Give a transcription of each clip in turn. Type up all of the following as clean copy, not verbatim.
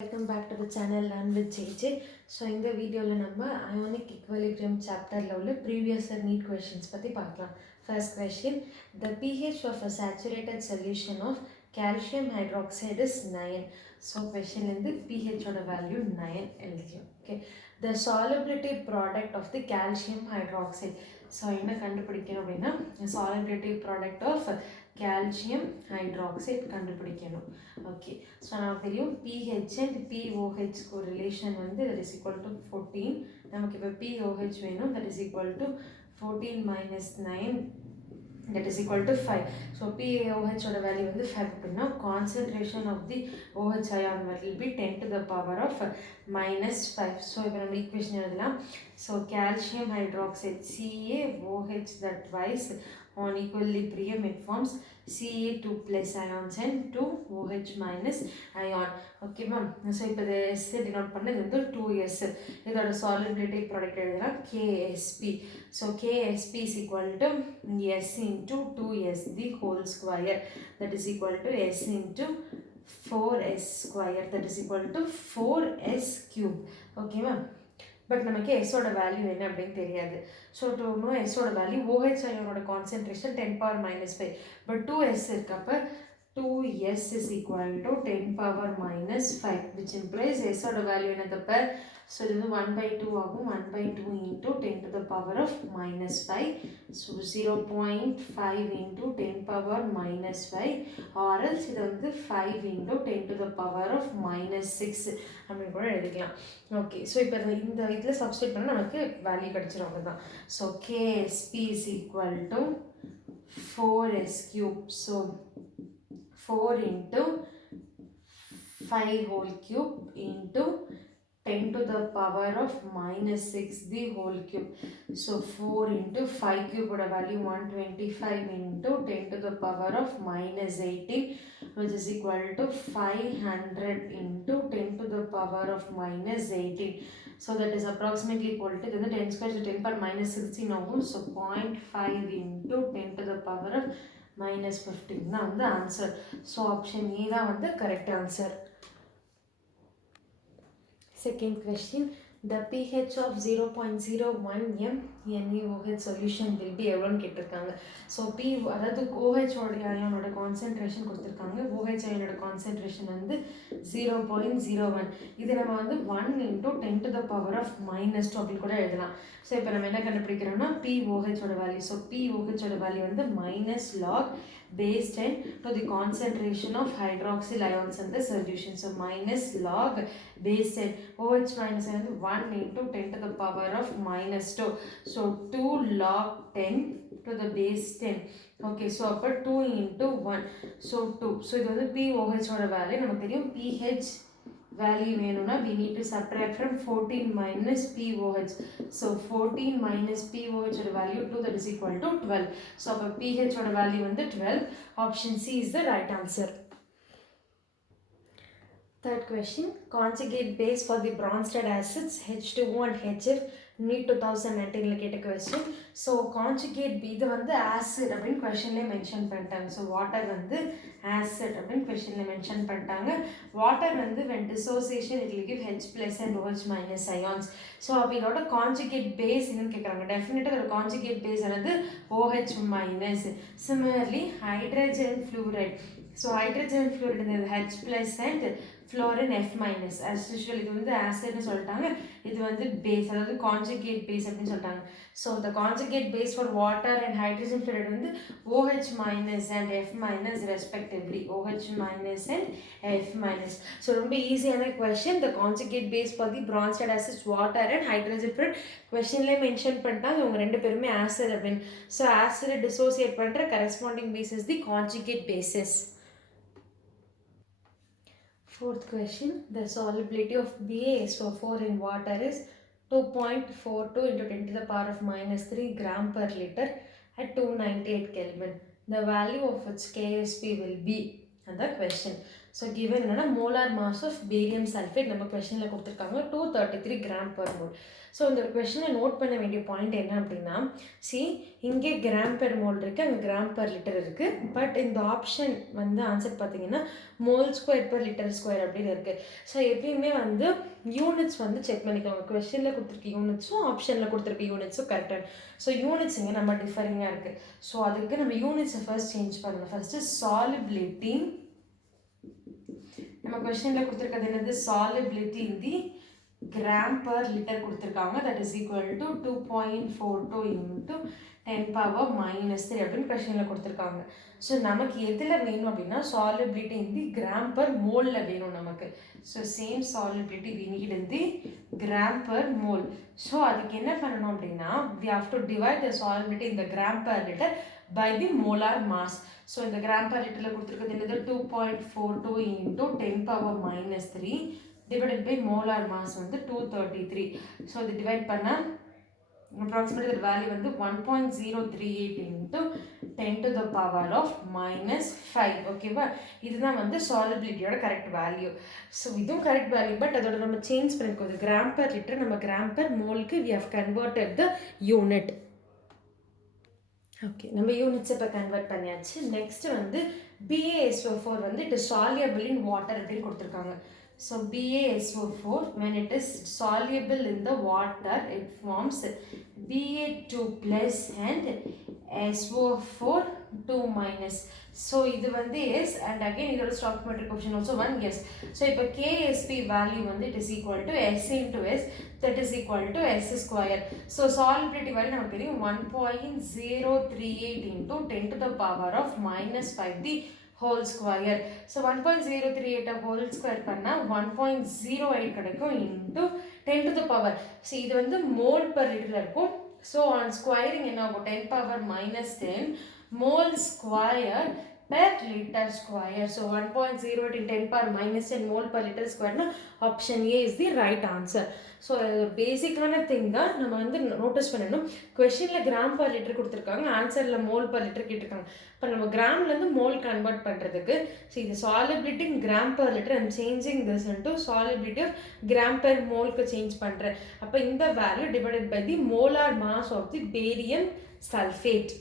Welcome back to the channel Learn with JJ. So in the video நம்ம ionic equilibrium chapterல உள்ள previous year NEET questions பத்தி பார்க்கலாம். First question, the pH of a saturated solution of calcium hydroxide is 9. So question வந்து pH ஓட value 9 எழுதியும். Okay. The solubility product of the calcium hydroxide. So என்ன கண்டுபிடிக்கணும் அப்படின்னா solubility product of calcium hydroxide கண்டுபிடிக்கணும். Okay. So நமக்கு தெரியும் pH and pOH correlation வந்து that is equal to 14. நமக்கு இப்போ pOH வேணும், that is equal to 14 minus 9, that is equal to 5. So pOH ஓட value வந்து 5 அப்படின்னா concentration of the OH ion will be 10 to the power of minus 5. So இப்போ நம்ம equation எழுதலாம். So calcium hydroxide CaOH that twice on equilibrium it forms Ca2 plus ions and 2OH minus ion. Okay ma'am. So இப்போ இது S denote பண்ணது வந்து 2S. இதோட solubility product எழுதலாம் KSP. So KSP is equal to S into 2S the whole square, that is equal to S into 4S square, that is equal to 4S cube. Okay ma'am. But நமக்கு எஸ்ஸோட value என்ன அப்படின்னு தெரியாது. So to know எஸ்ஸோட value OH அயோனோட concentration 10 power minus 5, but 2S இருக்கப்போ 2S is equal to 10 power minus 5, which implies எஸ்ஸோட value என்னதப்போ ஸோ இது வந்து 1/2 ஆகும். 1/2 into 10 to the power of minus 5. So 0.5 into 10 power minus 5 or else இது வந்து 5 into 10 to the power of minus 6 அப்படின்னு கூட எழுதிக்கலாம். ஓகே. ஸோ இப்போ இந்த இதில் சப்ஸ்டியூட் பண்ணால் நமக்கு வேல்யூ கிடச்சிரும். அவ்வளோதான். So KSP is equal to 4S cube. So 4 into 5 whole cube into 10 to the power of minus 6 the whole cube. So 4 into 5 cube would have value 125 into 10 to the power of minus 18, which is equal to 500 into 10 to the power of minus 18. So that is approximately equal to 10 square to 10 power minus 16 ஆகும். So 0.5 into 10 to the power of minus 15 தான் வந்து answer. So option A தான் வந்து correct answer. Second question, the pH of 0.01 mNaOH solution will be எவ்வளோன்னு கேட்டிருக்காங்க. So அதாவது OH அயோனோட concentration கொடுத்துருக்காங்க. OH அயோனோட கான்சென்ட்ரேஷன் வந்து 0.01. இது நம்ம வந்து 1 into 10 to the power of minus 2 அப்படின்னு கூட எழுதலாம். ஸோ இப்போ நம்ம என்ன கண்டுபிடிக்கிறோம்னா pOH ஓட வேல்யூ. ஸோ pOH ஓட வேல்யூ வந்து minus log base 10 to the concentration of hydroxyl ions in the solution. So minus log base 10. OH minus 1 into 10 to the power of minus 2. So 2 log 10 to the base 10. Okay, so upper 2 into 1. So 2. So இது வந்து pOH ஓட value. நமக்கு தெரியும் pH value வேணும்னா we need to subtract from 14 minus pOH. So 14 minus pOH ஓட value 2, that is equal to 12. So அப்போ pH ஓட value வந்து 12. Option C is the right answer. Third question, conjugate base for the Bronsted acids H2O and HF NEET 2019 கேட்ட question. So conjugate இது வந்து acid அப்படின்னு கொஷன்லேயே mention பண்ணிட்டாங்க. So water வந்து acid அப்படின்னு கொஷனில் மென்ஷன் பண்ணிட்டாங்க. வாட்டர் வந்து when dissociation it will give H plus and OH minus ions. So அப்போ இதோட கான்ஜுகேட் பேஸ் என்னன்னு கேட்குறாங்க. டெஃபினட்டாக இதோட கான்ஜுகேட் பேஸ் என்னது OH minus. Similarly hydrogen fluoride. So hydrogen fluoride இந்த H plus and fluorine F minus. as usual இது வந்து ஆசிட்னு சொல்லிட்டாங்க. இது வந்து பேஸ், அதாவது கான்ஜுகேட் பேஸ் அப்படின்னு சொல்லிட்டாங்க. So the conjugate base for water and hydrogen fluoride வந்து OH minus and F minus respectively. OH minus and F minus. So ரொம்ப ஈஸியான question. the conjugate base for the Bronsted acids water and hydrogen fluoride கொஷின்லேயே mention பண்ணிட்டாங்க. இவங்க ரெண்டு பேருமே acid அப்படின்னு. So acid dissociate பண்ணுற corresponding base is the conjugate bases. Fourth question, the solubility of BaSO4 in water is 2.42 into 10 to the power of minus 3 gram per liter at 298 Kelvin. The value of its KSP will be the question. So given என்னன்னா molar mass of barium sulphate நம்ம கொஸ்டினில் கொடுத்துருக்காங்க 233 gram per mole. So இந்த கொஸ்டினை note பண்ண வேண்டிய point என்ன அப்படின்னா, இங்கே கிராம் பெர் மோல் இருக்குது, அங்கே கிராம் per லிட்டர் இருக்குது. பட் இந்த ஆப்ஷன் வந்து ஆன்சர் பார்த்தீங்கன்னா mole square per litre square அப்படின்னு இருக்குது. ஸோ எப்பயுமே வந்து யூனிட்ஸ் வந்து செக் பண்ணிக்கோங்க. கொஸ்டினில் கொடுத்துருக்க யூனிட்ஸும் ஆப்ஷனில் கொடுத்துருக்க யூனிட்ஸும் கரெக்டாக. ஸோ யூனிட்ஸ் இங்கே நம்ம டிஃபரிங்காக இருக்குது. ஸோ அதுக்கு நம்ம யூனிட்ஸை ஃபர்ஸ்ட் சேஞ்ச் பண்ணணும். ஃபர்ஸ்ட்டு சாலிபிலிட்டி, நம்ம கொஸ்டினில் கொடுத்துருக்கிறது என்னது, சாலிபிலிட்டி இன் தி கிராம் per லிட்டர் கொடுத்துருக்காங்க. That is equal to 2.42 into 10 power -3 அப்படின்னு கொஸ்டினில் கொடுத்துருக்காங்க. ஸோ நமக்கு எதில் வேணும் அப்படின்னா சாலிபிலிட்டி இன் தி கிராம் per மோலில் வேணும் நமக்கு. So same solubility we need in the gram per mole. So அதுக்கு என்ன பண்ணணும் அப்படின்னா we have to divide the solubility in the gram per liter by the molar mass. So இந்த கிராம் per லிட்டரில் கொடுத்துருக்கிறது என்னது 2.42 into 10 power -3 divided by molar mass வந்து 233. So இது divide பண்ணால் approximately the value வந்து 1.038 into 10 to the power of -5. ஓகேவா, இதுதான் வந்து சாலிபிலிட்டியோட கரெக்ட் வேல்யூ. ஸோ இதுவும் கரெக்ட் வேல்யூ, பட் அதோட நம்ம சேஞ்ச் பண்ணிக்கோது கிராம் per லிட்டர் நம்ம கிராம் per மோலுக்கு we have converted the unit. Okay, நம்ம யூனிட்ஸ் இப்போ கன்வெர்ட் பண்ணியாச்சு. நெக்ஸ்ட் வந்து BaSO4 வந்து it is soluble in water அப்படின்னு கொடுத்துருக்காங்க. So BaSO4 when it is soluble in the water it forms Ba2 plus and SO4 2 minus. So இது வந்து S and again இதோட stoichiometric coefficient also 1 yes. So இப்போ KSP value வந்து it is equal to S into S, that is equal to S square. So solubility value நமக்கு தெரியும் 1.038 into 10 to the power of -5 the whole square. So 1.038 whole square பண்ணா 1.08 கிடைக்கும் into 10 to the power. So இது வந்து mole per liter இருக்கும். So on squaring என்ன ஆகும் 10 power -10 mole square per liter square. So 1.08 in 10 power -10 mole per liter square na option A is the right answer. So பேசிக்கான thing தான் நம்ம வந்து notice பண்ணணும். கொஸ்டினில் கிராம் per லிட்டர் கொடுத்துருக்காங்க, ஆன்சரில் மோல் per லிட்டர் கேட்டிருக்காங்க. இப்போ நம்ம கிராம்லேருந்து மோல் கன்வெர்ட் பண்ணுறதுக்கு ஸோ இது solubility gram per litre I'm changing this into solubility of gram per மோலுக்கு சேஞ்ச் பண்ணுறேன். அப்போ இந்த value divided by the molar mass of the barium sulphate.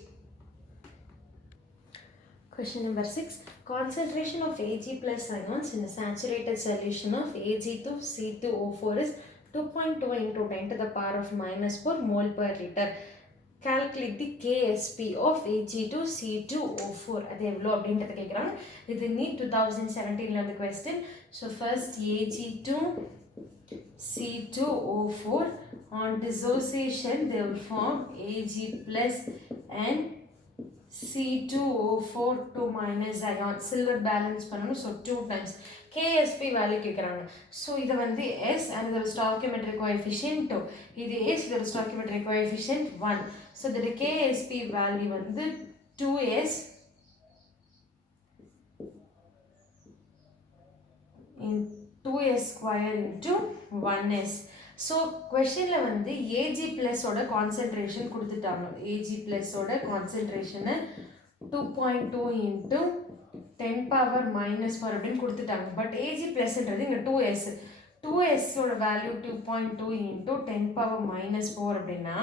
Question number 6. Concentration of Ag plus ions in a saturated solution of Ag2C2O4 is 2.2 into 10 to the power of -4 mole per liter. Calculate the KSP of Ag2C2O4. அது எவ்வளோ அப்படின்றத கேட்குறாங்க. இது NEET 2017 அந்த question. So first Ag2C2O4 on dissociation they will form Ag plus and C2O4 2 minus ion. Silver balance பண்ணணும். So 2 times KSP value கேட்குறாங்க. So இதை வந்து S and இதோட stoichiometric coefficient 2. இது S இதோட stoichiometric coefficient 1. ஸோ இதோட KSP value வந்து 2S in 2S square into 1S. So கொஷனில் வந்து Ag ப்ளஸோட கான்சன்ட்ரேஷன் கொடுத்துட்டாங்க. Ag ப்ளஸோட கான்சன்ட்ரேஷனை 2.2 இன்ட்டு 10 பவர் -4 அப்படின்னு கொடுத்துட்டாங்க. பட் Ag ப்ளஸ்ன்றது இங்கே 2S. 2Sோட வேல்யூ 2.2 இன்ட்டு 10 பவர் -4 அப்படின்னா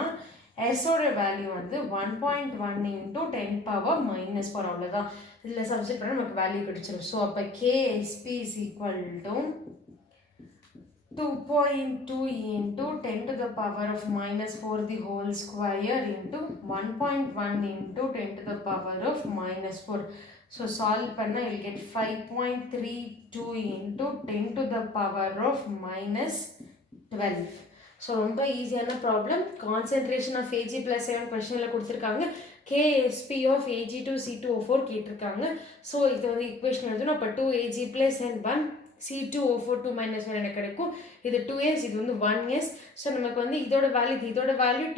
Sோட வேல்யூ வந்து 1.1 இன்ட்டு 10 பவர் -4 அவ்வளோதான். இதில் சப்ஸ்டிட் பண்ணால் நமக்கு வேல்யூ கிடைச்சிடும். ஸோ அப்போ KSP is equal to 2.2 into 10 to the power of -4 the whole square into 1.1 into 10 to the power of -4. So solve panna you'll get 5.32 into 10 to the power of -12. So ரொம்ப ஈஸியான problem. Concentration of Ag plus ion கொஸ்டினில் கொடுத்துருக்காங்க. KSP of Ag2C2O4 கேட்டிருக்காங்க. So இது வந்து equation எழுதணும். அப்போ 2Ag plus and 1 C2O4 2 minus 1 எனக்கு கிடைக்கும். இது 2S, இது வந்து 1S. ஸோ நமக்கு வந்து இதோட வேல்யூ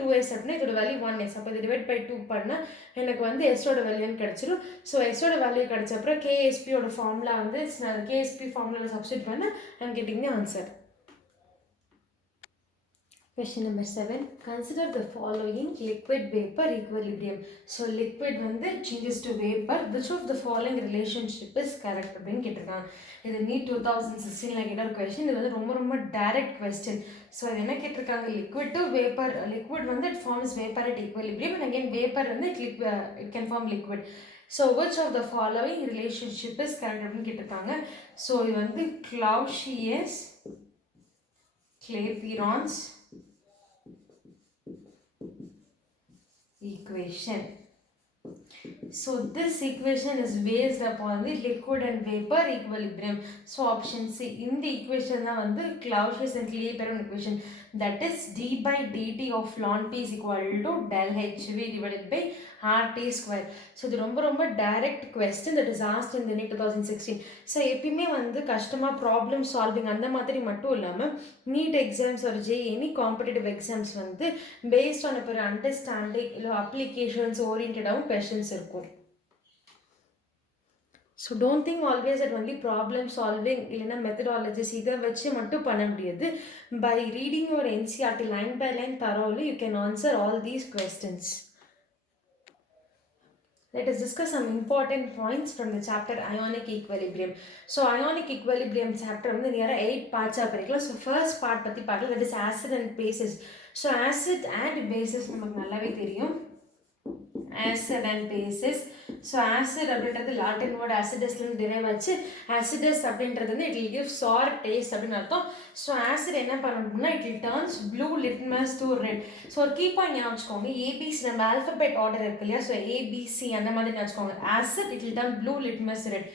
2S அப்படின்னா இதோட வேல்யூ 1S. அப்போ இது டிவைட் பை 2 பண்ணால் எனக்கு வந்து எஸ்ஸோட வேல்யூன்னு கிடச்சிடும். ஸோ எஸ்ஸோட வேல்யூ கிடச்ச அப்புறம் KSPயோட ஃபார்முலா வந்து KSP ஃபார்முலாவில் சப்ஸ்டிட் பண்ண I'm getting the answer. Question number 7. Consider the following liquid vapor equilibrium. So liquid வந்து changes to vapor. Which of the following relationship is correct அப்படின்னு கேட்டிருக்காங்க. இது நீட் 2016 கேட்ட ஒரு கொஸ்டின். இது வந்து ரொம்ப டைரக்ட் கொஸ்டின். ஸோ இது என்ன கேட்டிருக்காங்க, liquid to vapor. liquid வந்து it forms vapor at equilibrium and again vapor வந்து it can form liquid. So which of the following relationship is correct அப்படின்னு கேட்டிருக்காங்க. ஸோ இது வந்து Clapeyron's equation. So this equation is based upon the liquid and vapor equilibrium. So option C. In the equation தான் வந்து Clausius and Clapeyron equation, that is d by dt of ln p is equal to del hv divided by rt square. So இது ரொம்ப direct question that is asked in the NEET 2016. So எப்பயுமே வந்து கஷ்டமா problem solving அந்த மாதிரி மட்டும் இல்லாமல் NEET exams ஒரு எனி காம்படிட்டிவ் எக்ஸாம்ஸ் வந்து பேஸ்ட் ஆன் இப்போ அண்டர்ஸ்டாண்டிங் இல்லை அப்ளிகேஷன்ஸ் ஓரியன்டாகவும் கொஷின்ஸ் இருக்கும். So don't think always at only problem solving இல்லைன்னா மெத்தடாலஜிஸ் இதை வச்சு மட்டும் பண்ண முடியாது. By reading your NCERT line by line thoroughly you can answer all these questions. Let us discuss some important points from the chapter Ionic Equilibrium. So Ionic Equilibrium chapter வந்து near 8 parts பிரிக்கலாம். So first part பற்றி பார்க்கலாம், that is acid and bases. So acid and bases நமக்கு நல்லாவே தெரியும். Acid and bases. So acid அப்படின்றது Latin word acidusலேருந்து drive ஆச்சு. acidus அப்படின்றது வந்து it will give sour taste அப்படின்னு அர்த்தம். ஸோ ஆசிட் என்ன பண்ணணும்னா it will turns blue litmus to red. So ஒரு கீ பாயிண்ட் ஞாபகம் வச்சுக்கோங்க, ஏபிசி நம்ம ஆல்ஃபபெட் ஆர்டர் இருக்கு இல்லையா, ஸோ ஏபிசி அந்த மாதிரி வச்சுக்கோங்க. Acid it will turn blue litmus red,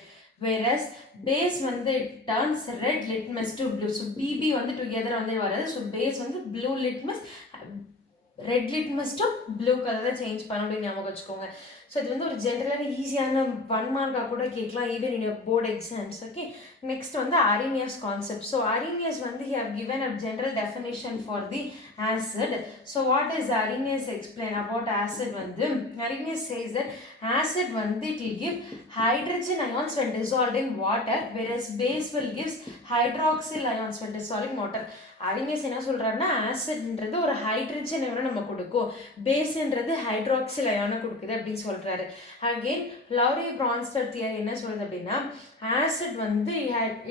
whereas base வந்து it turns red litmus to blue. So பிபி வந்து டுகெதர் வந்து வராது. ஸோ பேஸ் வந்து blue litmus red litmus to blue கலரை சேஞ்ச் பண்ண முடியும் ஞாபகம் வச்சுக்கோங்க. ஸோ இது வந்து ஒரு ஜென்ரலான ஈஸியான 1 மார்க்காக கூட கேட்கலாம் even in board exams. Okay, next வந்து Arrhenius கான்செப்ட். ஸோ Arrhenius வந்து he have given a general definition for the acid. So what is Arrhenius explain about acid வந்து Arrhenius says that acid வந்து it will give hydrogen ions when dissolved in water, whereas base will gives hydroxyl ions when dissolved in water. Arrhenius என்ன சொல்கிறாருன்னா ஆசிட்ன்றது ஒரு hydrogen அயனை நம்ம கொடுக்கும், பேஸ்ன்றது hydroxyl அயனை கொடுக்குது அப்படின்னு சொல்கிறாரு. அகெயின் லவ்ரி பிரான்ஸ்டட் தியரி என்ன சொல்கிறது அப்படின்னா ஆசிட் வந்து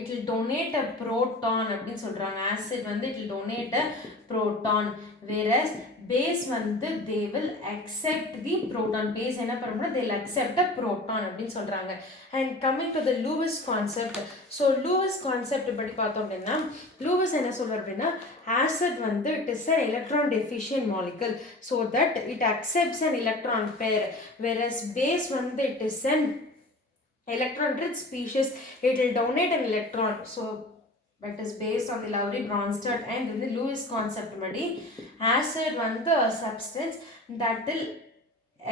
it will donate a proton அப்படின்னு சொல்கிறாங்க. ஆசிட் வந்து it will donate a proton, whereas base வந்து they will accept the proton. base என்ன பண்ணும்னா they will accept a proton அப்படின்னு சொல்கிறாங்க. And coming to the Lewis concept. So Lewis concept படி பார்த்தோம் அப்படின்னா லூவிஸ் என்ன சொல்கிறார் அப்படின்னா ஆசிட் வந்து it is an electron deficient molecule so that it accepts an electron pair, whereas base வந்து it is an electron rich species, it will donate an electron. So that is based on the Lowry Bronsted and the Lewis concept படி acid வந்து a substance that will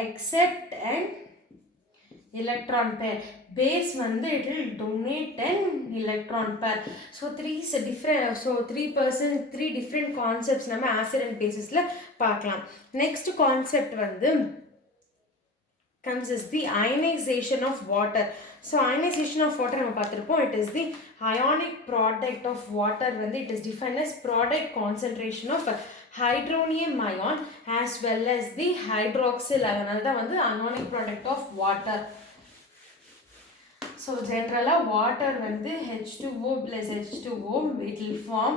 accept an electron pair, base வந்து it will donate an electron pair. So three different concepts நம்ம acid and basesல பார்க்கலாம். next concept வந்து comes is the ionization of water. So ionization of water நம்ம பார்த்திருப்போம். it is the ionic product of water வந்து it is defined as product concentration of hydronium ion as well as the hydroxyl ion. அதுதான் வந்து ionic product of water. So generally water வந்து H2O plus H2O it will form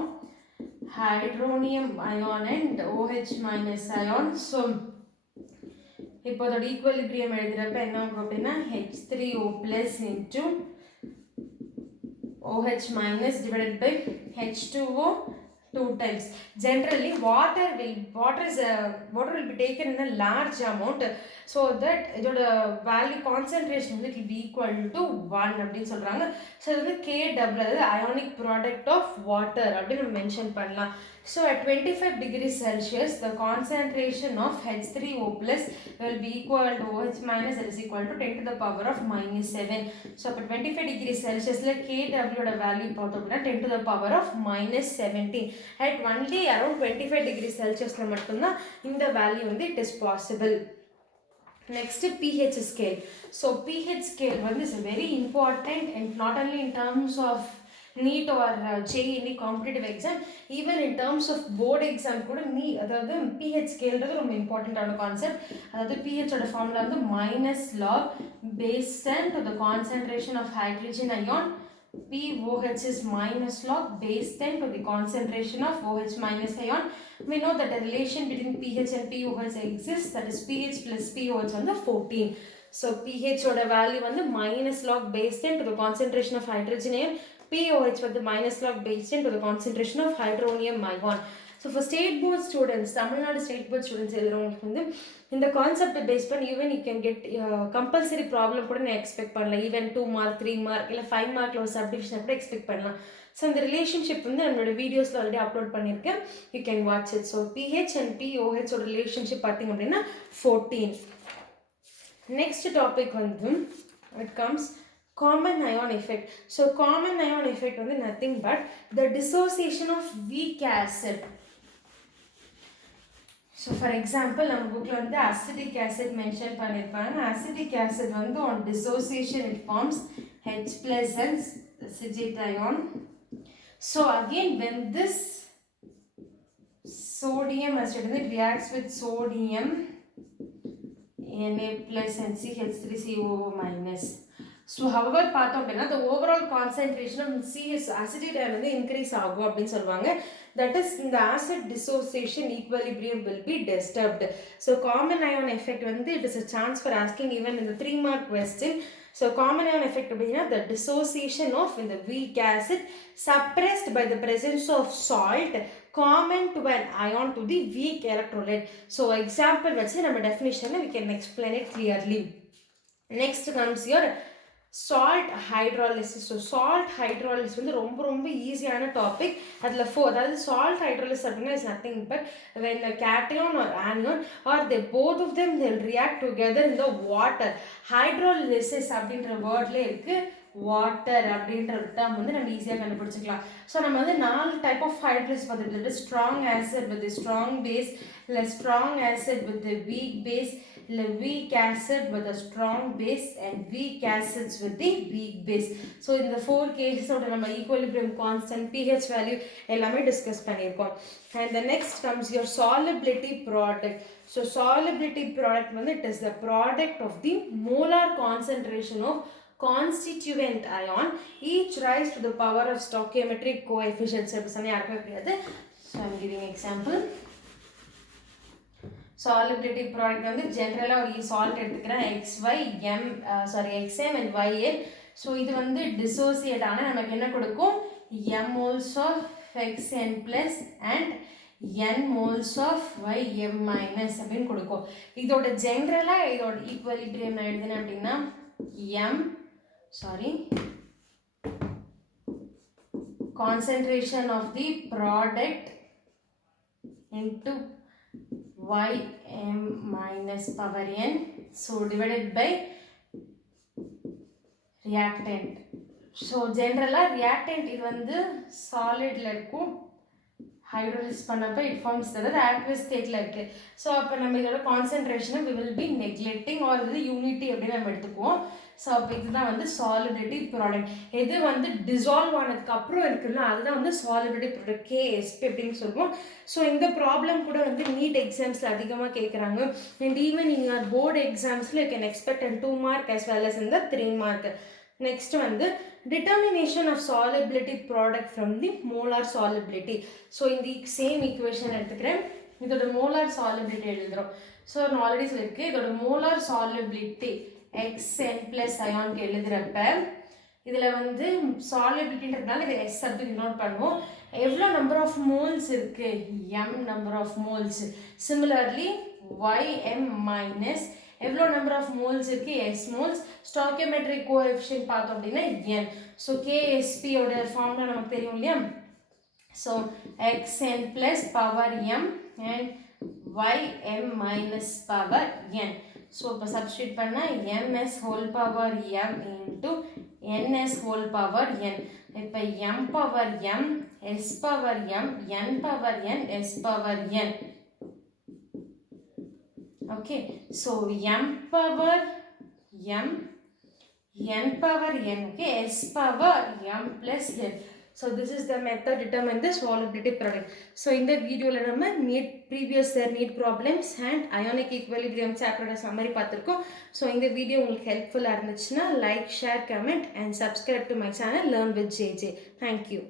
hydronium ion and OH minus ion. So இப்போ அதோட equilibrium எழுதுறப்ப என்ன ஆகும் அப்படின்னா H3O plus into OH minus divided by H2O 2 times. Generally water will be taken in a large amount so that இதோட value concentration it will be equal to 1 அப்படின்னு சொல்றாங்க. So இது வந்து KW அதாவது ionic product of water அப்படின்னு நம்ம mention பண்ணலாம். So at 25 degrees Celsius the concentration of H3O plus will be equal to OH minus, that is equal to 10 to the power of minus 7. So அப்போ 25 degrees Celsiusல KW ஓட value பார்த்தோம் அப்படின்னா 10 to the power of minus 17. at only around 25 degrees Celsiusல மட்டும்தான் இந்த value வந்து it is possible. Next pH scale. So pH scale is very important and not only in terms of NEET or JEE competitive exam, even in terms of board exam கூட அதாவது pH ஸ்கேல்ன்றது ரொம்ப இம்பார்ட்டண்ட்டான concept. அதாவது pH ஓட formula வந்து -log base 10 to the concentration of hydrogen ion. POH is -log base 10 to the concentration of OH minus ion. We know that the relation between pH and POH exists, that is pH plus POH வந்து 14. So pH ஓட value வந்து -log base 10 to the concentration of hydrogen ion. POH வந்து -log base 10 to the concentration of hydronium ion. So for state board students, Tamil Nadu state board students எழுதுறவங்களுக்கு வந்து இந்த கான்செப்டை base பண்ணி even you can get compulsory problem கூட நான் expect பண்ணலாம். Even 2 mark 3 mark இல்லை 5 மார்க்கில் ஒரு சப்டிவிஷன் கூட எக்ஸ்பெக்ட் பண்ணலாம். ஸோ இந்த ரிலேஷன்ஷிப் வந்து நம்மளோட வீடியோஸில் ஆல்ரெடி அப்லோட் பண்ணியிருக்கேன், you can watch it. So pH and pOH ஓட ரிலேஷன்ஷிப் பார்த்தீங்க அப்படின்னா 14. நெக்ஸ்ட் டாபிக் வந்து it comes common ion effect. So common ion effect வந்து nothing but the dissociation of weak acid. So for example, நம்ம bookல வந்து acetic acid mention பண்ணிருப்பாங்க. Acetic acid வந்து on dissociation it forms H plus and acetate ion. So again when this sodium acid reacts with sodium Na plus and CH3COO minus. So however பார்த்தோம் அப்படின்னா the overall concentration of CS acetate ion வந்து increase ஆகும் அப்படின்னு சொல்லுவாங்க. That is இந்த acid dissociation equilibrium will be disturbed. So common ion effect வந்து it is a chance for asking even in the 3 mark question. So common ion effect அப்படின்னா the dissociation of in the weak acid suppressed by the presence of salt common to an ion to the weak electrolyte. So example வச்சு நம்ம definition we can explain it clearly. Next comes your salt hydrolysis. So salt hydrolysis வந்து ரொம்ப ஈஸியான topic. அதில் அதாவது salt hydrolysis அப்படின்னா is nothing but when a cation or anion or they both of them they'll react together in the water. Hydrolysis அப்படின்ற வேர்ட்ல இருக்கு water அப்படின்ற term வந்து நம்ம ஈஸியாக கண்டுபிடிச்சிக்கலாம். ஸோ நம்ம வந்து 4 டைப் ஆஃப் ஹைட்ரலிஸ் பார்த்துட்டு strong acid with strong base, இல்லை strong acid with weak base, இல்லை weak acid with a strong base and weak acids with the weak base. So இந்த 4 cases ஓட நம்ம equilibrium constant, pH value எல்லாமே discuss பண்ணியிருக்கோம். And the next comes your solubility product. So solubility product வந்து it is the product of the molar concentration of constituent ion each rise to the power of stoichiometric coefficients. யாருக்குமே புரியாது. So I am giving example. Solubility product வந்து ஜென்ரலா ஒரு salt எடுத்துக்கிறேன் XM and YN. So இது வந்து dissociate ஆனால் நமக்கு என்ன கொடுக்கும் M moles of XN plus and N moles of YM minus அப்படின்னு கொடுக்கும். இதோட ஜென்ரலா இதோட ஈக்குவலிபிரியம் நான் எழுதினேன் அப்படின்னா concentration of the product into Ym minus power n, so divided by reactant. So generally reactant இது வந்து solidல இருக்கும், hydrolysis பண்ணப்ப it forms the aqueous stateல இருக்கு. ஸோ அப்போ நம்ம இதோட கான்சென்ட்ரேஷனை we will be neglecting or இது யூனிட்டி அப்படின்னு நம்ம எடுத்துக்குவோம். ஸோ அப்போ இதுதான் வந்து solubility product. எது வந்து டிசால்வ் ஆனதுக்கு அப்புறம் இருக்குல்ல அதுதான் வந்து solubility product KSP அப்படின்னு சொல்லுவோம். ஸோ இந்த ப்ராப்ளம் கூட வந்து நீட் எக்ஸாம்ஸில் அதிகமாக கேட்குறாங்க. And even in your board எக்ஸாம்ஸில் you can expect and 2 mark as well as in the 3 mark. Next வந்து determination of solubility product from the molar solubility. So இந்த சேம் ஈக்குவேஷன் எடுத்துக்கிறேன், இதோட molar solubility எழுதுகிறோம். So நான் already சொல்லியிருக்கேன் இதோட molar solubility XN plus அயான்க்கு எழுதுகிறப்ப இதில் வந்து solubilityன்றதுனால இதை S அப்படி டினோட் பண்ணுவோம். எவ்வளோ நம்பர் ஆஃப் மோல்ஸ் இருக்குது M நம்பர் ஆஃப் மோல்ஸ். சிமிலர்லி YM மைனஸ் எவ்வளோ நம்பர் ஆஃப் மோல்ஸ் இருக்குது S மோல்ஸ். ஸ்டாக்கியோமெட்ரிக் கோஎஃபிஷியன்ட் பார்த்தோம் அப்படின்னா N. ஸோ KSPயோட ஃபார்முலா நமக்கு தெரியும் இல்லையா. So XN plus power M and YM minus power N. So இப்போ சப்ஸ்டியூட் பண்ணால் MS whole power M into NS whole power N. இப்போ M power M, S power M, N power N, S power N. Okay, so M power M, N power N, okay, S power M plus N. So this is the method determine the solubility product. So இந்த வீடியோவில் நம்ம previous year NEET problems and ionic equilibrium சாப்டரோட summary பார்த்துருக்கோம். So இந்த video உங்களுக்கு ஹெல்ப்ஃபுல்லாக இருந்துச்சுன்னா like, share, comment and subscribe to my channel learn with JJ. Thank you.